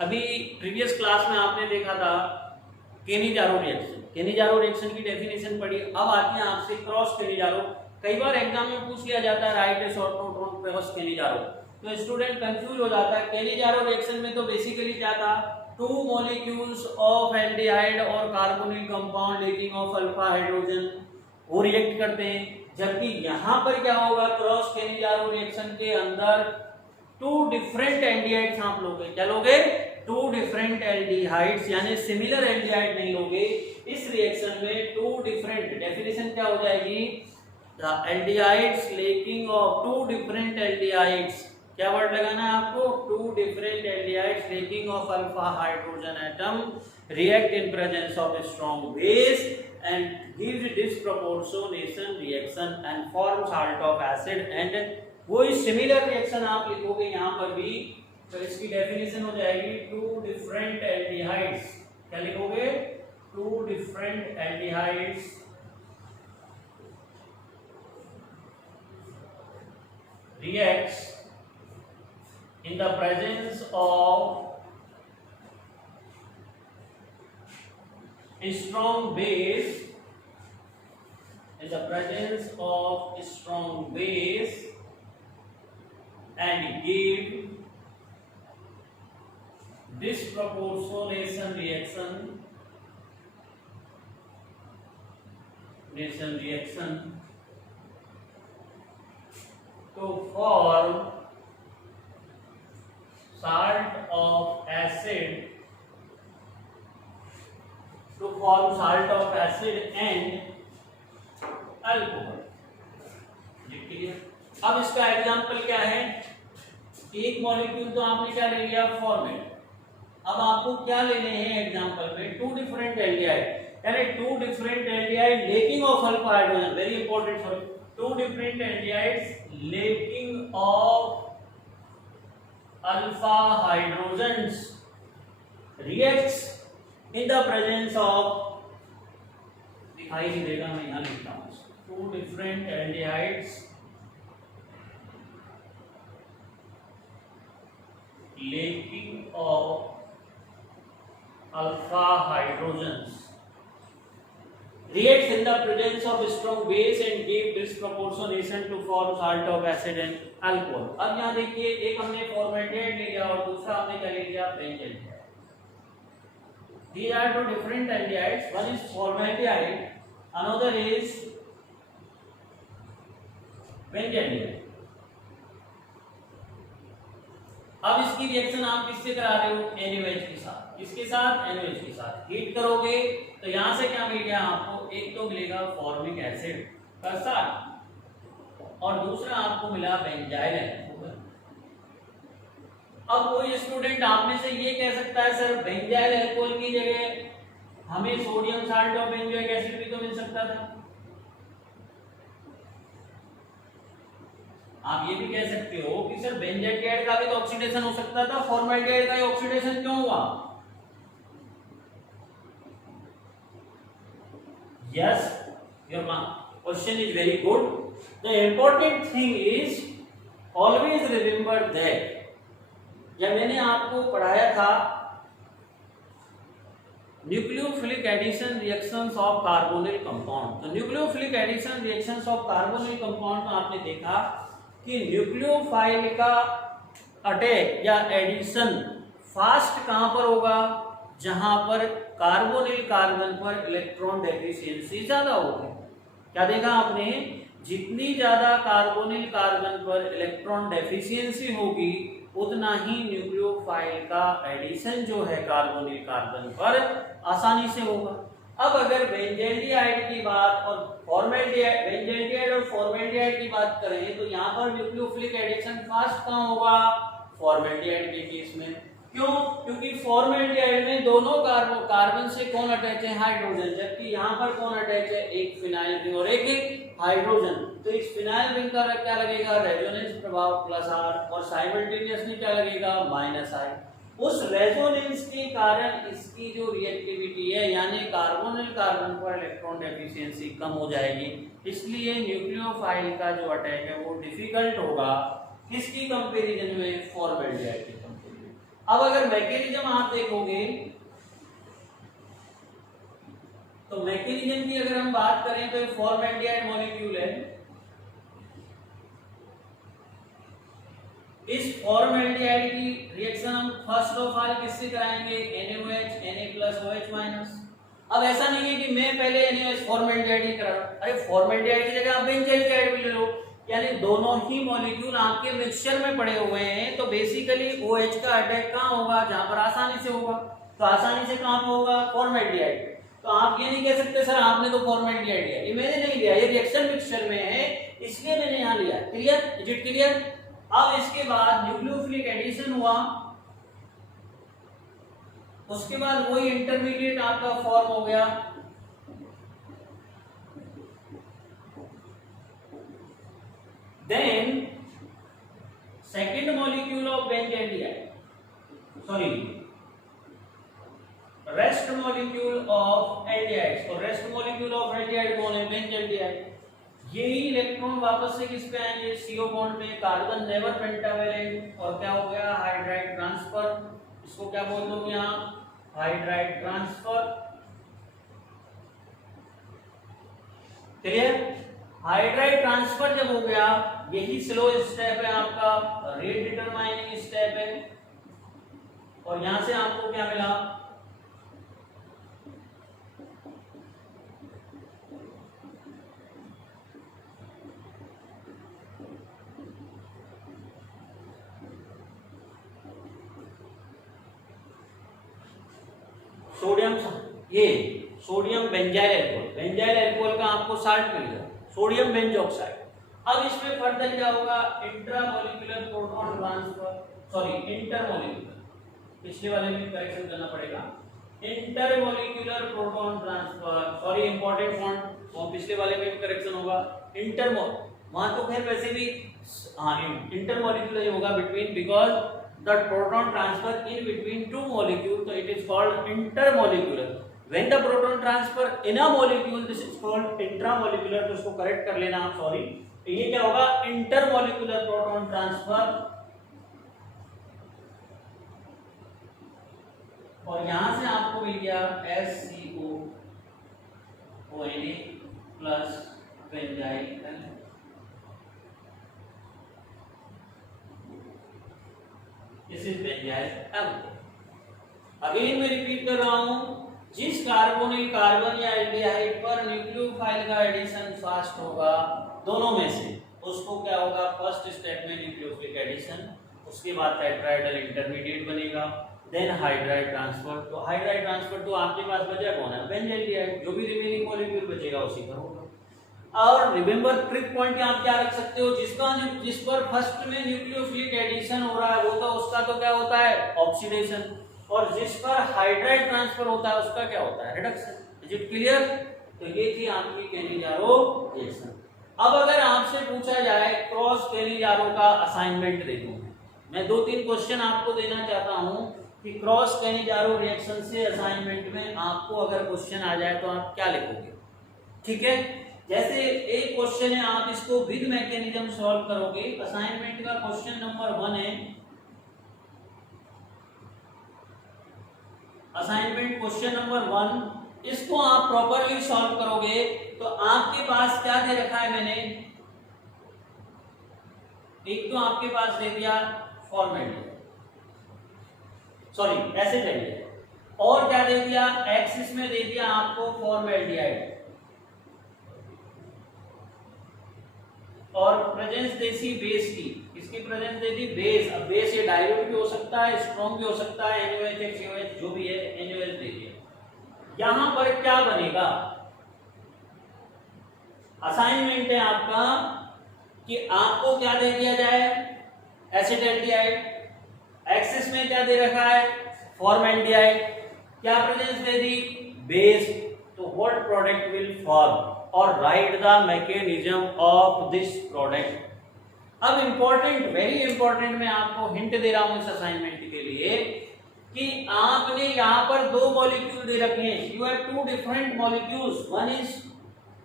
अभी previous class में आपने देखा था केनिजारो रिएक्शन, केनिजारो रिएक्शन की डेफिनेशन पढ़ी। अब आती है आपसे क्रॉस केनिजारो। कई बार एग्जाम में पूछ लिया जाता है right A short note on cross Cannizzaro, तो स्टूडेंट कंफ्यूज हो जाता है। केनिजारो रिएक्शन में तो बेसिकली क्या था, टू मॉलिक्यूल्स ऑफ एल्डिहाइड और carbonyl compound lacking of alpha hydrogen वो रिएक्ट करते हैं, जबकि यहां पर क्या होगा, क्रॉस केनिजारो रिएक्शन के अंदर टू डिफरेंट एल्डिहाइड्स आप लोगे, क्या लोगे, टू डिफरेंट एल्डिहाइड्स, यानी सिमिलर एल्डिहाइड नहीं लोगे। इस रिएक्शन में टू डिफरेंट, डेफिनेशन क्या हो जाएगी, the aldehydes lacking of two different aldehydes, क्या वर्ड लगाना है आपको, two different aldehydes lacking of alpha hydrogen atom react in presence of strong base and gives disproportionation reaction and form salt of acid and वही similar reaction आप लिखोगे यहाँ पर भी, तो इसकी डेफिनेशन हो जाएगी टू डिफरेंट एल्डिहाइड्स, क्या लिखोगे, two different aldehydes reacts in the presence of a strong base, in the presence of a strong base and give disproportionation reaction to form salt of acid, to form salt of acid and alcohol. अब इसका example क्या है, एक molecule तो आपने क्या ले लिया, फॉर्मेट। अब आपको क्या लेने हैं एग्जांपल में, टू डिफरेंट एल्डिहाइड, यानी two different aldehyde lacking of alpha hydrogen, very important for two different aldehydes lacking of alpha hydrogens reacts in the presence of, दिखाई नहीं देगा, मैं यहां लिखता हूं, two different aldehydes laking of alpha hydrogens reacts in the presence of strong base and give disproportionation to form salt of acid and alcohol। अब यहाँ देखिए, एक हमने फॉर्मेल्डिहाइड ले लिया और दूसरा हमने क्या ले लिया, बेंज़ोइल्डिहाइड। These are two different aldehydes, one is formaldehyde, another is बेंज़ोइल्डिहाइड। अब इसकी रिएक्शन आप किससे करा रहे हो, NaOH के साथ, किसके साथ, NaOH के साथ। हीट करोगे तो यहां से क्या मिल गया आपको, एक तो मिलेगा फॉर्मिक एसिड का साथ और दूसरा आपको मिला बेंजाइल अल्कोहल। अब कोई स्टूडेंट आप में से ये कह सकता है सर बेंजाइल अल्कोहल की जगह हमें सोडियम साल्ट और बेंजोइक एसिड भी तो मिल सकता था। आप ये भी कह सकते हो कि सर बेंज़ोइक का भी तो ऑक्सीडेशन हो सकता था, फॉर्मल्डिहाइड का ही ऑक्सीडेशन क्यों हुआ। Yes, your question is very good. The important thing is always remember that, जब मैंने आपको पढ़ाया था nucleophilic addition reactions of carbonyl compound, तो nucleophilic addition reactions of carbonyl compound में आपने देखा कि न्यूक्लियोफाइल का अटैक या एडिशन फास्ट कहां पर होगा, जहां पर कार्बोनिल कार्बन पर इलेक्ट्रॉन डेफिशिएंसी ज्यादा होगी। क्या देखा आपने, जितनी ज्यादा कार्बोनिल कार्बन पर इलेक्ट्रॉन डेफिशिएंसी होगी उतना ही न्यूक्लियोफाइल का एडिशन जो है कार्बोनिल कार्बन पर आसानी से होगा। अब अगर बेंज़ोइल्डिहाइड की बात और फॉर्मल्डिहाइड, बेंज़ोइल्डिहाइड और फॉर्मल्डिहाइड की बात करें तो यहाँ पर न्यूक्लियोफिलिक एडिशन फास्ट कहाँ होगा, फॉर्मल्डिहाइड के केस में। क्यों, क्योंकि फॉर्मल्डिहाइड में दोनों कार्बन से कौन अटैच है, हाइड्रोजन, जबकि यहाँ पर कौन अटैच है, एक फिनाइल रिंग और एक हाइड्रोजन। तो इस फिनाइल रिंग का क्या लगेगा, रेजोनेंस प्रभाव प्लस आर, और साइमल्टेनियसली क्या लगेगा, माइनस आई। उस रेजोनेंस के कारण इसकी जो रिएक्टिविटी है यानी कार्बोनिल कार्बन पर इलेक्ट्रॉन डेफिशिएंसी कम हो जाएगी, इसलिए न्यूक्लियोफाइल का जो अटैक है वो डिफिकल्ट होगा किसकी कंपैरिजन में, फॉर्मल्डिहाइड के कंपैरिजन। अब अगर मैकेनिज्म आप देखोगे तो मैकेनिज्म की अगर हम बात करें तो फॉर्मेल्डिहाइड मॉलिक्यूल है। इस फॉर्मेल्डिहाइड की रिएक्शन हम फर्स्ट ऑफ ऑल किससे कराएंगे, NaOH Na+OH-। अब ऐसा नहीं है कि मैं पहले NaOH फॉर्मेल्डिहाइड ही करा, अरे फॉर्मेल्डिहाइड की जगह आप बेंजाइलडिहाइड भी ले लो, यानी दोनों ही मॉलिक्यूल आपके मिक्सचर में पड़े हुए हैं। तो बेसिकली OH का अटैक कहाँ होगा, जहां पर आसानी से होगा, तो आसानी से कहां पे होगा, फॉर्मेल्डिहाइड। तो आप ये नहीं कह सकते सर आपने तो फॉर्मेल्डिहाइड लिया, ये मैंने नहीं लिया, ये रिएक्शन मिक्सचर में है इसलिए मैंने यहां लिया। Clear, is it clear. अब इसके बाद न्यूक्लियोफिलिक एडिशन हुआ, उसके बाद वही इंटरमीडिएट आपका फॉर्म हो गया। Then second molecule of benzaldehyde, sorry rest molecule of aldehydes, और रेस्ट मॉलिक्यूल ऑफ एल्डिहाइड कौन है, बेंजाइलडिहाइड। यही इलेक्ट्रॉन वापस से किस पे आएंगे, CO बॉन्ड पे, कार्बन नेवर पेंटावेलेंट, और क्या हो गया, हाइड्राइड ट्रांसफर। इसको क्या बोल दूं यहां, hydride transfer. Clear, hydride transfer जब हो गया, यही स्लो स्टेप है आपका, रेट डिटरमाइनिंग स्टेप है। और यहां से आपको क्या मिला, सोडियम, ये sodium benzyl alcohol, benzyl alcohol का आपको साल्ट मिल गया, सोडियम बेंजोक्साइड। अब इसमें फर्दर क्या होगा, intramolecular proton transfer, sorry intermolecular, पिछले वाले में करेक्शन करना पड़ेगा, intermolecular proton transfer, sorry important point, और पिछले वाले में भी करेक्शन होगा, इंटरमोल, वहां तो खैर वैसे भी हाँ इंटरमोलिक्यूलर होगा between, because the proton transfer in between two molecules, so it is called intermolecular. When the proton transfer in a molecule, this is called intramolecular, तो इसको करेक्ट कर लेना आप, सॉरी, तो ये क्या होगा, intermolecular proton transfer। और यहां से आपको मिल गया SCOONA plus benzyl. This is benzyl alcohol। Again मैं रिपीट कर रहा हूं, जिस कार्बोनिल कार्बन या एल्डिहाइड पर न्यूक्लियोफाइल का एडिशन फास्ट होगा दोनों में से, उसको क्या होगा, फर्स्ट स्टेप में न्यूक्लियोफिलिक एडिशन, उसके बाद टेट्राहेड्रल इंटरमीडिएट बनेगा, देन हाइड्राइड ट्रांसफर। तो हाइड्राइड ट्रांसफर तो आपके पास बचा कौन है, बेंजाइलडिहाइड, जो भी रिमेनिंग मॉलिक्यूल बचेगा उसी पर होगा। और रिमेंबर ट्रिक पॉइंट आप क्या रख सकते हो, जिस पर फर्स्ट में न्यूक्लियोफिलिक एडिशन हो रहा है वो तो उसका तो क्या होता है, ऑक्सीडेशन, और जिस पर हाइड्राइड ट्रांसफर होता है उसका क्या होता है, रिडक्शन। Is it clear. तो ये थी आपकी कैनिजारो रिएक्शन। अब अगर आपसे पूछा जाए क्रॉस कैनिजारो का असाइनमेंट दे दूं, मैं 2-3 क्वेश्चन आपको देना चाहता हूं कि क्रॉस कैनिजारो रिएक्शन से असाइनमेंट में आपको अगर क्वेश्चन आ जाए तो आप क्या लिखोगे। ठीक है, जैसे एक क्वेश्चन है, आप इसको विद मैकेनिज्म सॉल्व करोगे। असाइनमेंट का क्वेश्चन नंबर 1 है, असाइनमेंट क्वेश्चन नंबर 1, इसको आप प्रॉपरली सॉल्व करोगे तो आपके पास क्या दे रखा है मैंने, एक तो आपके पास दे दिया फॉर्मेल्डिहाइड, सॉरी ऐसे चाहिए, और क्या दे दिया, एक्सिस में दे दिया आपको फॉर्मेल्डिहाइड, और प्रेजेंस देसी बेस की, इसकी प्रेजेंस दे दी बेस। अब बेस ये डाइल्यूट भी हो सकता है, स्ट्रॉन्ग भी हो सकता है, NaOH XaOH जो भी है, NaOH दे दिया। यहां पर क्या बनेगा, असाइनमेंट है आपका कि आपको क्या दे दिया जाए, एसिटाल्डिहाइड, एक्सिस में क्या दे रखा है, फॉर्मेल्डिहाइड, क्या प्रेजेंस दे दी, बेस, तो व्हाट प्रोडक्ट विल फॉर्म, और right the mechanism of this product. अब इंपॉर्टेंट, वेरी इंपॉर्टेंट, मैं आपको हिंट दे रहा हूं इस असाइनमेंट के लिए कि आपने यहां पर 2 मॉलिक्यूल दे रखे हैं, you have 2 different molecules, one is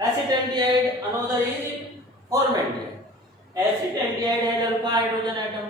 acetaldehyde, another is formaldehyde. Acetaldehyde has alpha hydrogen atom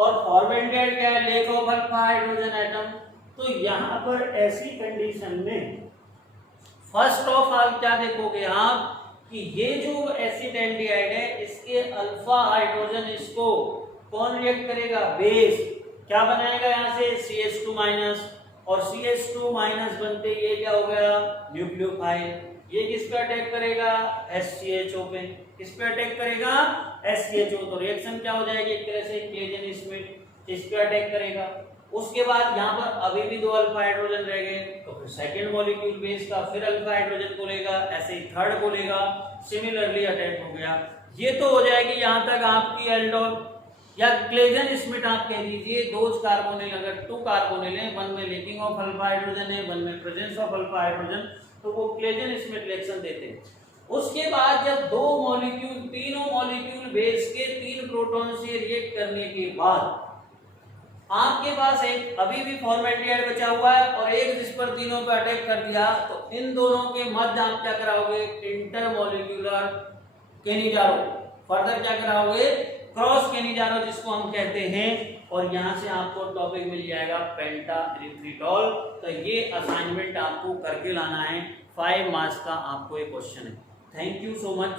और फॉर्मेल्डिहाइड क्या है, lack of alpha hydrogen atom. तो यहाँ पर ऐसी कंडीशन में फर्स्ट ऑफ ऑल क्या देखोगे आप कि ये जो एसिटैल्डिहाइड है इसके अल्फा हाइड्रोजन इसको कौन रिएक्ट करेगा, बेस क्या बनाएगा यहाँ से CH2 माइनस, और CH2 माइनस बनते ये क्या हो गया न्यूक्लियोफाइल। ये किस पे अटैक करेगा, SCHO पे। किस पे अटैक करेगा, SCHO। तो रिएक्शन क्या हो जाएगी एक तरह से क्लेजन स्मिथ इस पे अटैक करेगा। उसके बाद यहाँ पर अभी भी 2 अल्फा हाइड्रोजन रह गए, तो फिर सेकंड मॉलिक्यूल बेस का फिर अल्फा हाइड्रोजन को लेगा, ऐसे ही थर्ड को लेगा, सिमिलरली अटैक हो गया। ये तो हो जाएगी यहाँ तक आपकी एल्डोल या क्लेजन स्मिथ आप कह दीजिए। 2 कार्बोनिल, अगर 2 कार्बोनिल है, वन में लेकिंग ऑफ अल्फा हाइड्रोजन है, वन में प्रेजेंस ऑफ अल्फा हाइड्रोजन, तो वो क्लेजन स्मिथ रिएक्शन देते हैं। उसके बाद जब 2 मॉलिक्यूल, तीनों मॉलिक्यूल बेस के 3 प्रोटॉन से रिएक्ट करने के बाद आपके पास एक अभी भी फॉर्मेल्डिहाइड बचा हुआ है और एक जिस पर तीनों पे अटैक कर दिया, तो इन दोनों के मध्य आप क्या कराओगे, इंटरमॉलिक्यूलर केनिजारो, फर्दर क्या कराओगे, क्रॉस केनिजारो जिसको हम कहते हैं। और यहां से आपको टॉपिक मिल जाएगा पेंटा इरिथ्रिटॉल। तो ये असाइनमेंट आपको करके लाना है, 5 मार्क्स का आपको एक क्वेश्चन है। Thank you so much.